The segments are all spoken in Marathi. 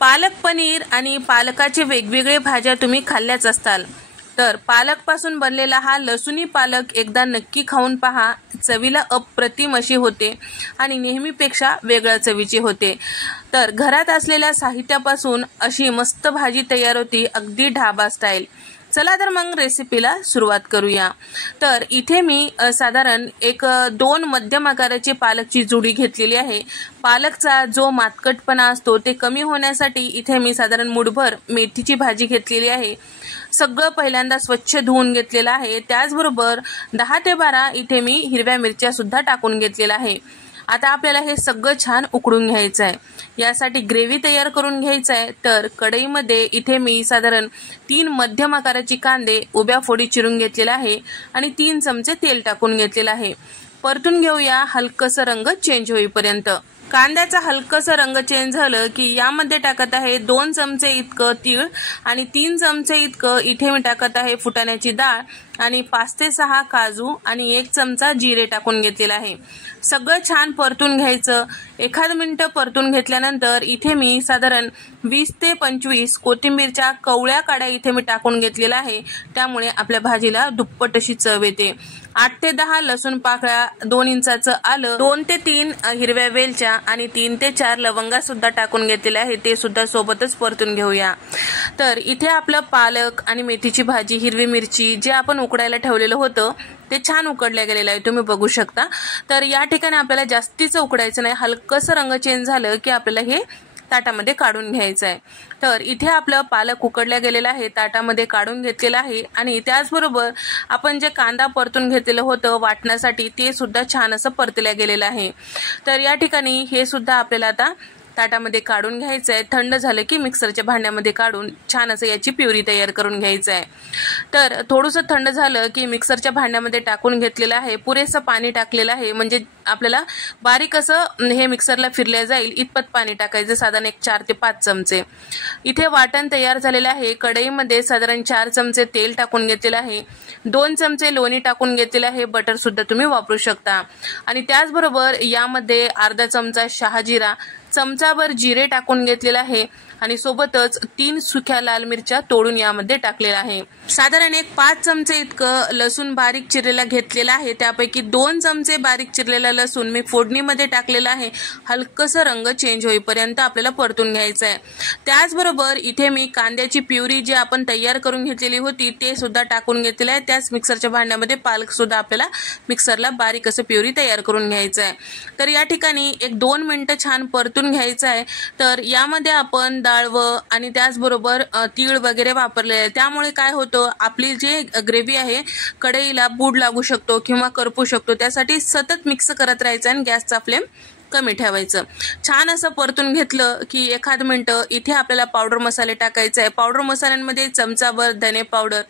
पालक पनीर आणि पालकाचे वेगवेगळे भाज्या तुम्ही खाल्ल्याच असताल, तर पालकपासून बनलेला हा लसूणी पालक एकदा नक्की खाऊन पहा. चवीला अप्रतिम अशी होते आणि नेहमीपेक्षा वेगळ्या चवीची होते. तर घरात असलेल्या साहित्यापासून अशी मस्त भाजी तयार होती, अगदी ढाबा स्टाईल. चला तर मग रेसिपीला सुरुवात करूया. तर इथे मी साधारण एक 2 मध्यम आकाराची पालकची जुडी घेतलेली आहे. पालकचा जो मातकटपणा असतो ते कमी होण्यासाठी इथे मी साधारण मुठभर मेथीची भाजी घेतलेली आहे. सगळं पहिल्यांदा स्वच्छ धुवून घेतलेलं आहे. त्याचबरोबर 10 ते 12 इथे मी हिरव्या मिरच्या सुद्धा टाकून घेतलेल्या आहे. आता आपल्याला हे सगळं छान उकडून घ्यायचं आहे. यासाठी ग्रेव्ही तयार करून घ्यायचं आहे. तर कढईमध्ये इथे मी साधारण 3 मध्यम आकाराची कांदे उभ्या फोडी चिरून घेतलेला आहे आणि 3 चमचे तेल टाकून घेतलेलं आहे. परतून घेऊया हलकसं रंग चेंज होईपर्यंत. कांद्याचा हलकसं रंग चेंज झालं की यामध्ये टाकत आहे 2 चमचे इतकं तीळ आणि 3 चमचे इतकं इथे मी टाकत आहे फुटाण्याची डाळ आणि 5 ते 6 काजू आणि 1 चमचा जिरे टाकून घेतलेला आहे. सगळं छान परतून घ्यायचं. 1 मिनिट परतून घेतल्यानंतर इथे मी साधारण 20 ते 25 कोथिंबीरच्या कवळ्या काड्या इथे मी टाकून घेतलेल्या आहे. त्यामुळे आपल्या भाजीला दुप्पट अशी चव येते. 8 ते 10 लसूण पाकळ्या, 2 इंचाचं आलं, 2 ते 3 हिरव्या वेलच्या आणि 3 ते 4 लवंगा सुद्धा टाकून घेतलेल्या आहे. ते सुद्धा सोबतच परतून घेऊया. तर इथे आपलं पालक आणि मेथीची भाजी, हिरवी मिरची जे आपण उकडायला ठेवलेलं होतं ते छान उकडल्या गेलेलं आहे, तुम्ही बघू शकता. तर या ठिकाणी आपल्याला जास्तीचं उकडायचं नाही. हलकसं रंग चेंज झालं की आपल्याला हे ताटामध्ये काढून घ्यायचं आहे. तर इथे आपलं पालक उकडल्या गेलेला आहे, ताटामध्ये काढून घेतलेलं आहे आणि त्याचबरोबर आपण जे कांदा परतून घेतलेलं होतं वाटण्यासाठी ते सुद्धा छान असं परतल्या गेलेलं आहे. तर या ठिकाणी हे सुद्धा आपल्याला आता ताटामध्ये काढून घ्यायचं आहे. थंड झालं की मिक्सरच्या भांड्यामध्ये काढून छान असं याची प्युरी तयार करून घ्यायचं आहे. तर थोडंसं थंड झालं की मिक्सरच्या भांड्यामध्ये टाकून घेतलेलं आहे. पुरेसं पाणी टाकलेलं आहे, म्हणजे आपल्याला बारीक असं हे मिक्सरला फिरल्या जाईल इतपत पाणी टाकायचं, साधारण एक 4 ते 5 चमचे. इथे वाटण तयार झालेलं आहे. कढईमध्ये साधारण 4 चमचे तेल टाकून घेतलेलं आहे. 2 चमचे लोणी टाकून घेतलेलं आहे. बटर सुद्धा तुम्ही वापरू शकता. आणि त्याचबरोबर यामध्ये अर्धा चमचा शहाजिरा, चमचाभर जिरे टाकून घेतलेलं आहे आणि सोबतच 3 सुक्या लाल मिरच्या तोडून यामध्ये टाकलेल्या आहे. साधारण एक 5 चमचे इतकं लसूण बारीक चिरलेला घेतलेला आहे. त्यापैकी 2 चमचे बारीक चिरलेला लसूण मी फोडणीमध्ये टाकलेला आहे. हलकसं रंग चेंज होईपर्यंत आपल्याला परतून घ्यायचं आहे. त्याचबरोबर इथे मी कांद्याची प्युरी जी आपण तयार करून घेतलेली होती ते सुद्धा टाकून घेतलेलं आहे. त्याच मिक्सरच्या भांड्यामध्ये पालक सुद्धा आपल्याला मिक्सरला बारीक असं प्युरी तयार करून घ्यायचं आहे. तर या ठिकाणी एक 2 मिनिटं छान परतून घ्यायचं आहे. तर यामध्ये आपण डाळवं आणि त्याचबरोबर तीळ वगैरे वापरले आहे. त्यामुळे काय होतं, आपली जे ग्रेव्ही आहे कढईला बूड लागू शकतो किंवा करपू शकतो. त्यासाठी सतत मिक्स करत राहायचं आणि गॅसचा फ्लेम कमी ठेवायचं. छान असं परतून घेतलं की 1 मिनिटं इथे आपल्याला पावडर मसाले टाकायचे आहे. पावडर मसाल्यांमध्ये चमचाभर धने पावडर,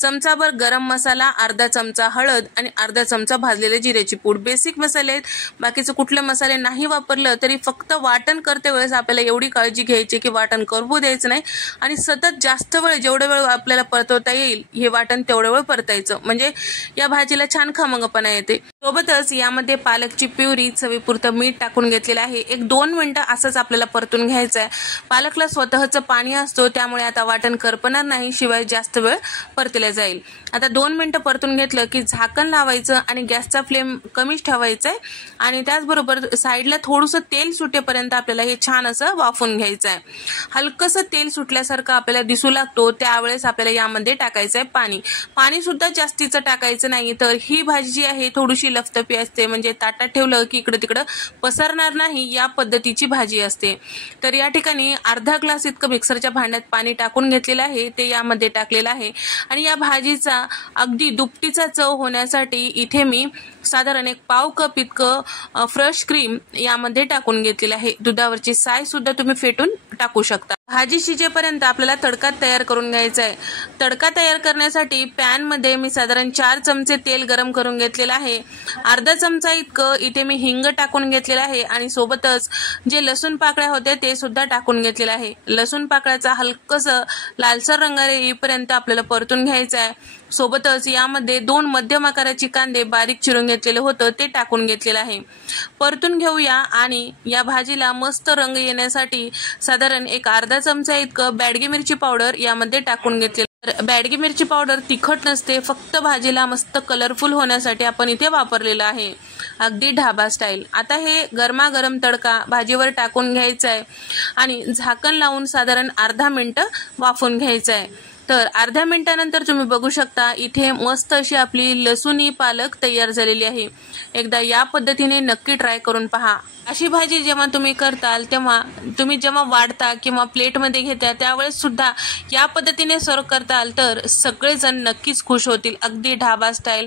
चमचाभर गरम मसाला, अर्धा चमचा हळद आणि अर्धा चमचा भाजलेले जिऱ्याची पूड. बेसिक मसाले आहेत. बाकीचे कुठले मसाले नाही वापरलं तरी फक्त वाटण करते वेळेस आपल्याला एवढी काळजी घ्यायची की वाटण करपू द्यायचं नाही आणि सतत जास्त वेळ जेवढा वेळ आपल्याला परतवता येईल हे वाटण तेवढं वेळ परतायचं, म्हणजे या भाजीला छान खमंगपणा येते. सोबतच यामध्ये पालकची प्युरी, चवीपुरतं मीठ टाकून घेतलेलं आहे. एक 2 मिनिटं असंच आपल्याला परतून घ्यायचं आहे. पालकला स्वतःचं पाणी असतो, त्यामुळे आता वाटण करपणार नाही, शिवाय जास्त वेळ परतल्या जाईल. आता 2 मिनिटं परतून घेतलं की झाकण लावायचं आणि गॅसचा फ्लेम कमीच ठेवायचा आहे आणि त्याचबरोबर साईडला थोडंसं तेल सुटेपर्यंत आपल्याला हे छान असं वाफून घ्यायचं आहे. हलकसं तेल सुटल्यासारखं आपल्याला दिसू लागतो त्यावेळेस आपल्याला यामध्ये टाकायचं आहे पाणी. पाणी सुद्धा जास्तीचं टाकायचं नाही. तर ही भाजी जी आहे थोडीशी लफतफी असते, म्हणजे ताटात ठेवलं की इकडं तिकडं पसरणार नाही, या पद्धतीची भाजी असते. तर या ठिकाणी अर्धा ग्लास इतकं मिक्सरच्या भांड्यात पाणी टाकून घेतलेलं आहे, ते यामध्ये टाकलेलं आहे आणि या भाजीचा अगदी दुपटीचा चव होण्यासाठी इथे मी साधारण एक पाव कप इतकं फ्रेश क्रीम यामध्ये टाकून घेतलेलं आहे. दुधावरची साय सुद्धा तुम्ही फेटून टाकू शकता. भाजी शिजेपर्यंत आपल्याला तडका तयार करून घ्यायचा आहे. तडका तयार करण्यासाठी पॅन मध्ये मी साधारण 4 चमचे तेल गरम करून घेतलेलं आहे. अर्धा चमचा इतकं इथे मी हिंग टाकून घेतलेलं आहे आणि सोबतच जे लसूण पाकळ्या होते ते सुद्धा टाकून घेतलेलं आहे. लसूण पाकळ्याचा हलकसं लालसर रंग येईपर्यंत आपल्याला परतून घ्यायचा आहे. सोबतच यामध्ये 2 मध्यम आकाराचे कांदे बारीक चिरून घेतलेले होतं ते टाकून घेतलेलं आहे. परतून घेऊया आणि या भाजीला मस्त रंग येण्यासाठी साधारण एक अर्धा चमचा इतकं बॅडगी मिरची पावडर यामध्ये टाकून घेतले. बॅडगी मिरची पावडर तिखट नसते, फक्त भाजीला मस्त कलरफुल होण्यासाठी आपण इथे वापरलेलं आहे, अगदी ढाबा स्टाईल. आता हे गरमागरम तडका भाजीवर टाकून घ्यायचा आहे आणि झाकण लावून साधारण अर्धा मिनिट वाफवून घ्यायचं आहे. तर अर्ध्या मिनिटानंतर तुम्ही बघू शकता इथे मस्त अशी आपली लसूणी पालक तयार झालेली आहे. एकदा या पद्धतीने नक्की ट्राय करून पहा. अशी भाजी जेव्हा तुम्ही करताल तेव्हा तुम्ही जेव्हा वाढता किंवा प्लेटमध्ये घेता त्यावेळेस सुद्धा या पद्धतीने सर्व करताल तर सगळेजण नक्कीच खुश होतील. अगदी ढाबा स्टाईल,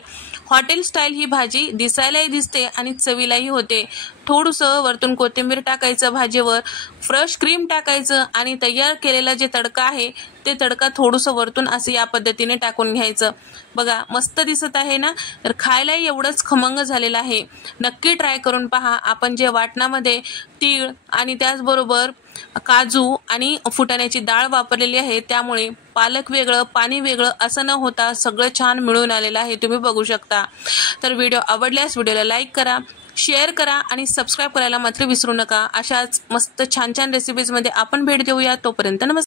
हॉटेल स्टाईल ही भाजी दिसायलाही दिसते आणि चवीलाही होते. थोडंसं वरतून कोथिंबीर टाकायचं भाजीवर, फ्रेश क्रीम टाकायचं आणि तयार केलेला जे तडका आहे ते तडका थोडंसं वरतून असं या पद्धतीने टाकून घ्यायचं. बघा मस्त दिसत आहे ना. तर खायलाही एवढंच खमंग झालेलं आहे. नक्की ट्राय करून पहा. आपण जे वाटणामध्ये तीळ आणि त्याचबरोबर काजू आणि फुटाण्याची डाळ वापरलेली आहे त्यामुळे पालक वेगळं पाणी वेगळं असं न होता सगळं छान मिळून आलेलं आहे, तुम्ही बघू शकता. तर व्हिडिओ आवडल्यास व्हिडिओला लाईक करा, शेअर करा आणि सबस्क्राईब करायला मात्र विसरू नका. अशाच मस्त छान छान रेसिपीजमध्ये आपण भेट देऊया. तोपर्यंत नमस्कार.